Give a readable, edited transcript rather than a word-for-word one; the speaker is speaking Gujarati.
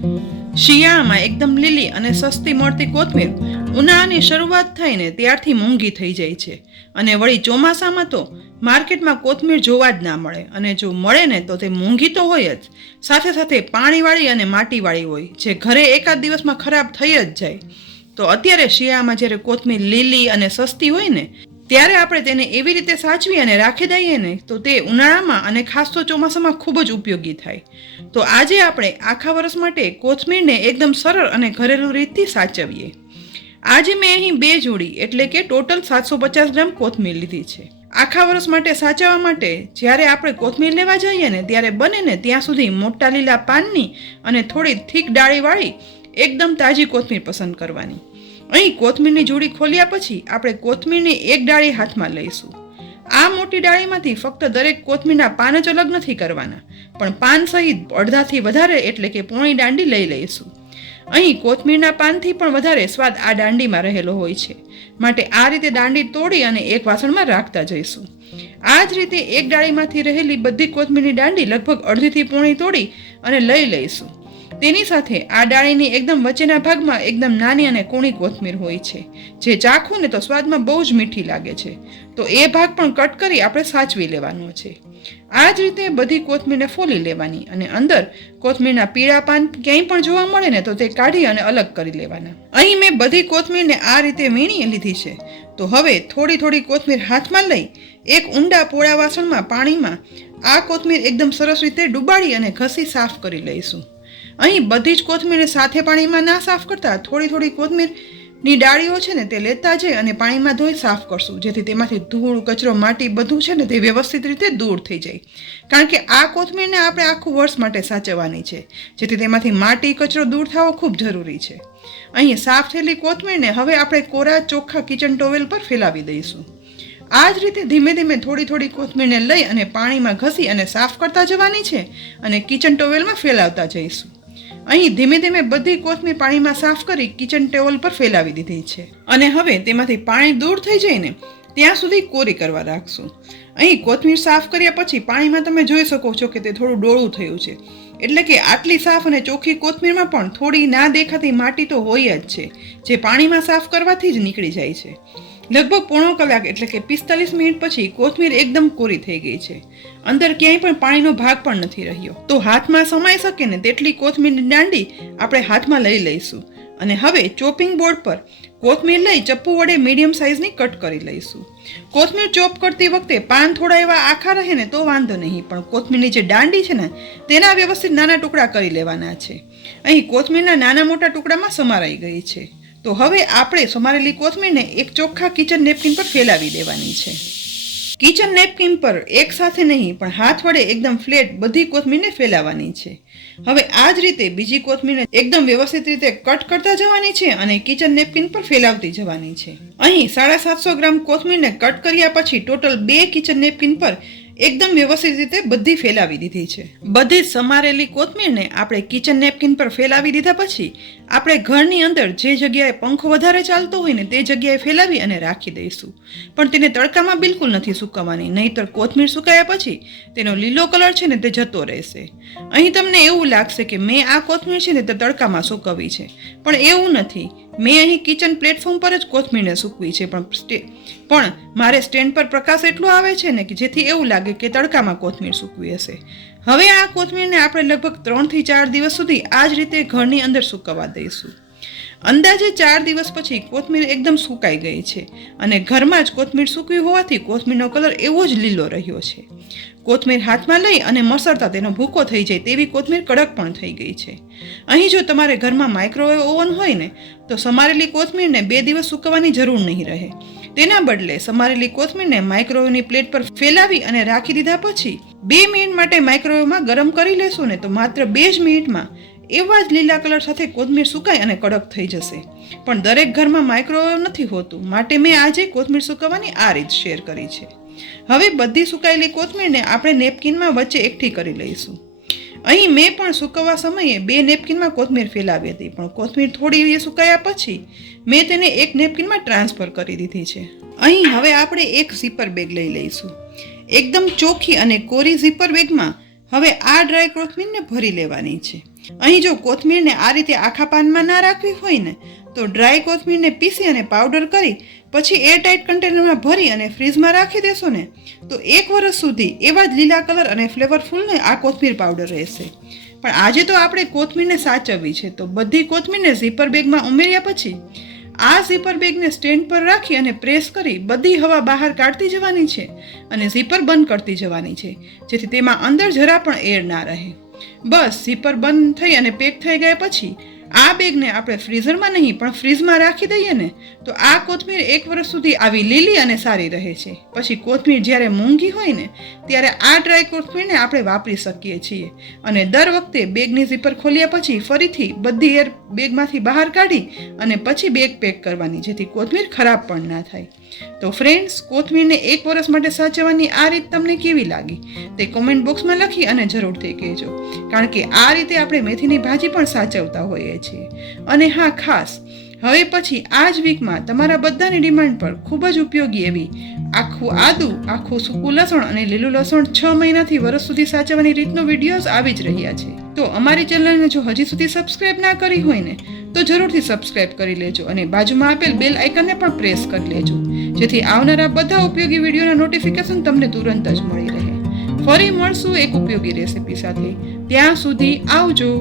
શિયાળામાં એકદમ લીલી અને સસ્તી મળતી કોથમીર ઉનાળાની શરૂઆત થાય ને ત્યારથી મોંઘી થઈ જાય છે અને વળી ચોમાસામાં તો માર્કેટમાં કોથમીર જોવા જ ના મળે અને જો મળે ને તો તે મોંઘી તો હોય જ, સાથે સાથે પાણીવાળી અને માટીવાળી હોય જે ઘરે એકાદ દિવસમાં ખરાબ થઈ જ જાય. તો અત્યારે શિયાળામાં જ્યારે કોથમીર લીલી અને સસ્તી હોય ને ત્યારે આપણે તેને એવી રીતે સાચવી અને રાખી દઈએ ને તો તે ઉનાળામાં અને ખાસ તો ચોમાસામાં ખૂબ જ ઉપયોગી થાય. તો આજે આપણે આખા વર્ષ માટે કોથમીરને એકદમ સરળ અને ઘરેલું રીતથી સાચવીએ. આજે મેં અહીં 2 જોડી એટલે કે ટોટલ 750 ગ્રામ કોથમીર લીધી છે. આખા વર્ષ માટે સાચવવા માટે જ્યારે આપણે કોથમીર લેવા જઈએ ને ત્યારે બને ને ત્યાં સુધી મોટા લીલા પાનની અને થોડી થીક ડાળીવાળી એકદમ તાજી કોથમીર પસંદ કરવાની. અહીં કોથમીરની જોડી ખોલ્યા પછી આપણે કોથમીરની એક ડાળી હાથમાં લઈશું. આ મોટી ડાળીમાંથી ફક્ત દરેક કોથમીરના પાન જ અલગ નથી કરવાના, પણ પાન સહિત અડધાથી વધારે એટલે કે પોણી દાંડી લઈ લઈશું. અહીં કોથમીરના પાનથી પણ વધારે સ્વાદ આ દાંડીમાં રહેલો હોય છે, માટે આ રીતે દાંડી તોડી અને એક વાસણમાં રાખતા જઈશું. આ જ રીતે એક ડાળીમાંથી રહેલી બધી કોથમીરની દાંડી લગભગ અડધીથી પોણી તોડી અને લઈ લઈશું. તેની સાથે આ ડાળીની એકદમ વચ્ચેના ભાગમાં એકદમ નાની અને કૂણી કોથમીર હોય છે, જે ચાખું ને તો સ્વાદમાં બહુ જ મીઠી લાગે છે. તો એ ભાગ પણ કટ કરી આપણે સાચવી લેવાનો છે. આ જ રીતે બધી કોથમીરને ફોલી લેવાની અને અંદર કોથમીરના પીળા પાન ક્યાંય પણ જોવા મળે ને તો તે કાઢી અને અલગ કરી લેવાના. અહીં મેં બધી કોથમીરને આ રીતે વીણી લીધી છે. તો હવે થોડી થોડી કોથમીર હાથમાં લઈ એક ઊંડા પોળા વાસણમાં પાણીમાં આ કોથમીર એકદમ સરસ રીતે ડૂબાડી અને ઘસી સાફ કરી લઈશું. અહીં બધી જ કોથમીરને સાથે પાણીમાં ના સાફ કરતા થોડી થોડી કોથમીરની ડાળીઓ છે ને તે લેતા જઈ અને પાણીમાં ધોઈ સાફ કરશું, જેથી તેમાંથી ધૂળ, કચરો, માટી બધું છે ને તે વ્યવસ્થિત રીતે દૂર થઈ જાય. કારણ કે આ કોથમીરને આપણે આખું વર્ષ માટે સાચવવાની છે, જેથી તેમાંથી માટી, કચરો દૂર થવો ખૂબ જરૂરી છે. અહીં સાફ થયેલી કોથમીરને હવે આપણે કોરા ચોખ્ખા કિચન ટોવેલ પર ફેલાવી દઈશું. આ જ રીતે ધીમે ધીમે થોડી થોડી કોથમીરને લઈ અને પાણીમાં ઘસી અને સાફ કરતા જવાની છે અને કિચન ટોવેલમાં ફેલાવતા જઈશું. અહીં ધીમે ધીમે બધી કોથમીર પાણીમાં સાફ કરી કિચન ટેબલ પર ફેલાવી દીધી છે અને હવે તેમાંથી પાણી દૂર થઈ જાય ને ત્યાં સુધી કોરી કરવા રાખશું. અહીં કોથમીર સાફ કર્યા પછી પાણીમાં તમે જોઈ શકો છો કે તે થોડું ડોળું થયું છે, એટલે કે આટલી સાફ અને ચોખ્ખી કોથમીરમાં પણ થોડી ના દેખાતી માટી તો હોય જ છે, જે પાણીમાં સાફ કરવાથી જ નીકળી જાય છે. લગભગ પોણો કલાક એટલે કે 45 મિનિટ પછી કોથમીર એકદમ કોરી થઈ ગઈ છે. અંદર ક્યાંય પણ પાણીનો ભાગ પણ નથી રહ્યો. તો હાથમાં સમાઈ શકે ને તેટલી કોથમીરની દાંડી આપણે હાથમાં લઈ લઈશું અને હવે ચોપિંગ બોર્ડ પર કોથમીર લઈ ચપ્પુ વડે મીડિયમ સાઇઝની કટ કરી લઈશું. કોથમીર ચોપ કરતી વખતે પાન થોડા એવા આખા રહે ને તો વાંધો નહીં, પણ કોથમીરની જે દાંડી છે ને તેના વ્યવસ્થિત નાના ટુકડા કરી લેવાના છે. અહીં કોથમીરના નાના મોટા ટુકડામાં સમારાઈ ગઈ છે. તો હવે આપણે સમારેલી કોથમીરને એક ચોખ્ખા કિચન નેપકિન પર ફેલાવી દેવાની છે. કિચન નેપકિન પર એક સાથે નહીં પણ હાથ વડે એકદમ ફ્લેટ બધી કોથમીરને ફેલાવવાની છે. હવે આ જ રીતે બીજી કોથમીરને એકદમ વ્યવસ્થિત રીતે કટ કરતા જવાની છે અને કિચન નેપકિન પર ફેલાવતી જવાની છે. અહીં 750 ગ્રામ કોથમીરને કટ કર્યા પછી ટોટલ 2 કિચન નેપકિન પર એકદમ વ્યવસ્થિત રીતે બધી ફેલાવી દીધી છે. બધી સમારેલી કોથમીરને આપણે કિચન નેપકિન પર ફેલાવી દીધા પછી આપણે ઘરની અંદર જે જગ્યાએ પંખો વધારે ચાલતો હોય ને તે જગ્યાએ ફેલાવી અને રાખી દઈશું. પણ તેને તડકામાં બિલકુલ નથી સૂકવવાની, નહીંતર કોથમીર સુકાયા પછી તેનો લીલો કલર છે ને તે જતો રહેશે. અહીં તમને એવું લાગશે કે મેં આ કોથમીર છે ને તે તડકામાં સૂકવી છે, પણ એવું નથી. મેં અહીં કિચન પ્લેટફોર્મ પર જ કોથમીરને સૂકવી છે, પણ મારે સ્ટેન્ડ પર પ્રકાશ એટલો આવે છે ને કે જેથી એવું લાગે કે તડકામાં કોથમીર સૂકવી હશે. હવે આ કોથમીરને આપણે લગભગ 3 થી 4 દિવસ સુધી આ જ રીતે ઘરની અંદર સૂકવવા દઈશું. અંદાજે 4 દિવસ પછી કોથમીર એકદમ સુકાઈ ગઈ છે અને ઘરમાં જ કોથમીર સૂકવી હોવાથી કોથમીરનો કલર એવો જ લીલો રહ્યો છે. કોથમીર હાથમાં લઈ અને મસળતા તેનો ભૂકો થઈ જાય તેવી કોથમીર કડક પણ થઈ ગઈ છે. અહીં જો તમારે ઘરમાં માઇક્રોવેવ ઓવન હોય ને તો સમારેલી કોથમીરને 2 દિવસ સૂકવવાની જરૂર નહીં રહે. તેના બદલે સમારેલી કોથમીરને માઇક્રોવેવની પ્લેટ પર ફેલાવી અને રાખી દીધા પછી 2 મિનિટ માટે માઇક્રોવેવમાં ગરમ કરી લેશો ને તો માત્ર 2 જ મિનિટમાં એવા જ લીલા કલર સાથે કોથમીર સુકાઈ અને કડક થઈ જશે. પણ દરેક ઘરમાં માઇક્રોવેવ નથી હોતું, માટે મેં આજે કોથમીર સુકવવાની આ રીત શેર કરી છે. હવે બધી સુકાયેલી કોથમીરને આપણે નેપકિનમાં વચ્ચે એકઠી કરી લઈશું. અહીં મેં પણ સૂકવવા સમયે 2 નેપકિનમાં કોથમીર ફેલાવી હતી, પણ કોથમીર થોડી સુકાયા પછી મેં તેને એક નેપકિનમાં ટ્રાન્સફર કરી દીધી છે. અહીં હવે આપણે એક ઝીપર બેગ લઈ લઈશું. એકદમ ચોખ્ખી અને કોરી ઝીપર બેગમાં હવે આ ડ્રાય કોથમીરને ભરી લેવાની છે. અહીં જો કોથમીરને આ રીતે આખા પાનમાં ના રાખવી હોય ને તો ડ્રાય કોથમીરને પીસી અને પાવડર કરી પછી એરટાઇટ કન્ટેનરમાં ભરી અને ફ્રીજમાં રાખી દેશો ને તો 1 વર્ષ સુધી એવા જ લીલા કલર અને ફ્લેવરફુલ ને આ કોથમીર પાવડર રહેશે. પણ આજે તો આપણે કોથમીરને સાચવવી છે, તો બધી કોથમીરને ઝીપર બેગમાં ઉમેર્યા પછી આ ઝીપર બેગને સ્ટેન્ડ પર રાખી અને પ્રેસ કરી બધી હવા બહાર કાઢતી જવાની છે અને ઝીપર બંધ કરતી જવાની છે, જેથી તેમાં અંદર જરા પણ એર ના રહે. બસ ઝીપર બંધ થઈ અને પેક થઈ ગયા પછી આ બેગને આપણે ફ્રીઝરમાં નહીં પણ ફ્રીજમાં રાખી દઈએ ને તો આ કોથમીર 1 વર્ષ સુધી આવી લીલી અને સારી રહે છે. પછી કોથમીર જ્યારે મૂંગી હોય ને ત્યારે આ ડ્રાય કોથમીરને આપણે વાપરી શકીએ છીએ અને દર વખતે બેગની ઝીપર ખોલ્યા પછી ફરીથી બધી એર બેગમાંથી બહાર કાઢી અને પછી બેગ પેક કરવાની, જેથી કોથમીર ખરાબ પણ ના થાય. તો ફ્રેન્ડ્સ, કોથમીરને 1 વર્ષ માટે સાચવવાની આ રીત તમને કેવી લાગી તે કોમેન્ટ બોક્સમાં લખી અને જરૂરથી કહેજો, કારણ કે આ રીતે આપણે મેથીની ભાજી પણ સાચવતા હોઈએ છીએ. અને હા, ખાસ હવે પછી આ જ વીકમાં તમારા બધાની ડિમાન્ડ પર ખૂબ જ ઉપયોગી એવી આખું આદું, આખું સૂકું લસણ અને લીલું લસણ 6 મહિનાથી વર્ષ સુધી સાચવવાની રીતનો વિડીયોઝ આવી જ રહ્યા છે. તો અમારી ચેનલને જો હજી સુધી સબસ્ક્રાઇબ ના કરી હોય ને તો જરૂરથી સબસ્ક્રાઇબ કરી લેજો અને બાજુમાં આપેલ બેલ આઇકનને પણ પ્રેસ કરી લેજો, જેથી આવનારા બધા ઉપયોગી વિડીયોના નોટિફિકેશન તમને તુરંત જ મળી રહે. ફરી મળશું એક ઉપયોગી રેસીપી સાથે. ત્યાં સુધી આવજો.